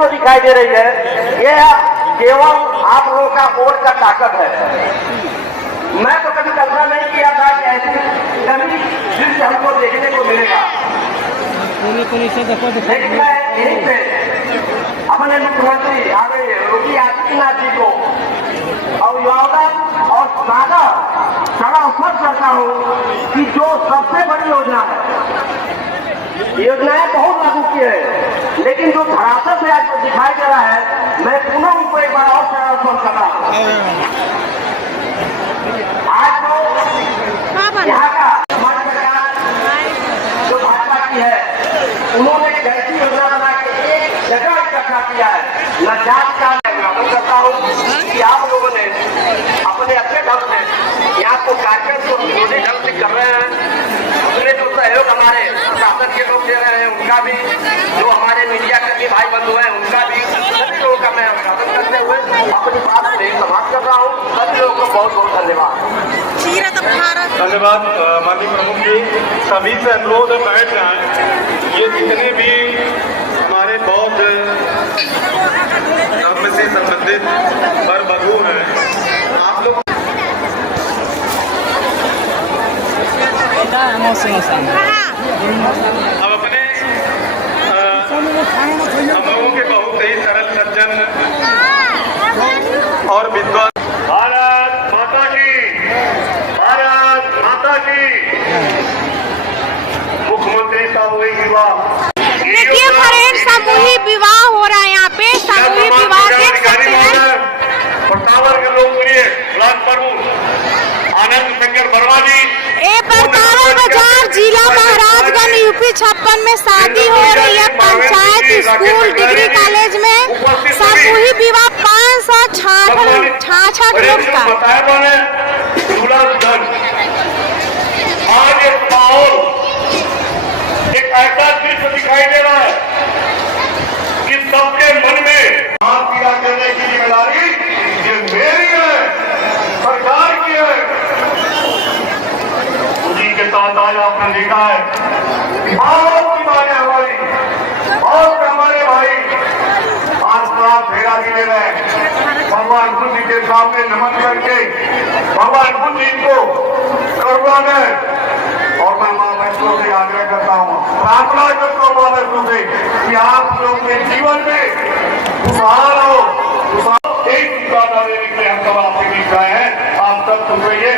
जो दिखाई दे रही है ये केवल आप लोगों का वोट का ताकत है। मैं तो कभी कल्पना नहीं किया था कि ऐसी कभी दृश्य हमको देखने को मिलेगा, लेकिन मैं यहीं पे अपने मुख्यमंत्री आदरणीय योगी आदित्यनाथ जी को अभिवादन और स्वागत सरासर करता हूँ कि जो सबसे बड़ी योजना है, योजनाएं बहुत लागू की है, लेकिन जो धरातल से आज दिखाई दे रहा है, मैं पुनः उनको एक बार और सरासर कर रहा हूँ। आज तो यहाँ का हमारी सरकार जो भाजपा की है, उन्होंने एक ऐसी योजना बना के एक जगह इकट्ठा किया है। मैं जांच का अभिवादन करता हूँ कि आप लोगों ने अपने अच्छे ढंग से यहाँ को कार्यक्रम को विरोधी ढंग से कर रहे हैं। उसमें जो सहयोग हमारे शासन के लोग दे रहे हैं उनका भी, जो हमारे मीडिया कर्मी भाई बंधु हैं उनका भी, सभी लोगों का मैं अभिवादन करते हुए अपनी बात से समाप्त कर रहा हूँ। सभी लोगों को बहुत बहुत धन्यवाद। धन्यवाद माननीय प्रमुख जी। सभी से अनुरोध बैठ जाएं। ये जितने भी हमारे बौद्ध धर्म से संबंधित वर वधू हैं, आप लोग अब अपने हम लोगों के बहुत ही सरल सज्जन और विद्वान भारत माता की, भारत माता की, मुख्यमंत्री सामूहिक विवाह। देखिए फ्रेंड, सामूहिक विवाह हो रहा है यहाँ पे, सामूहिक विवाह देख सकते हैं। प्रतावर के लोकप्रिय ब्लॉक प्रमुख आनंद शंकर वर्मा जी, प्रतावर बाजार जिला महाराजगंज यूपी 56 में शादी हो रही है पंचायत स्कूल डिग्री कॉलेज में। सामूहिक विवाह 566 लोग का। आज एक माहौल, एक ऐसा दृश्य दिखाई दे रहा है कि सबके मन में हाथ पीला करने की जिम्मेदारी ये मेरी है, सरकार की है। उसी के साथ आज आपने देखा है बहुत की बातें हमारी, बहुत हमारे भाई आस-पास फेरा भी ले रहे हैं। भगवान बुद्ध जी के सामने नमन करके भगवान बुद्ध जी को करुणा में, और मैं मां वैष्णो से आग्रह करता हूँ, प्रार्थना करता हूँ मां वैष्णो से कि आप लोग के जीवन में खुशहाल हो, खुशहाल एक बात देने के लिए हम सब आपके बीच आए हैं। आप सब सुन रही है।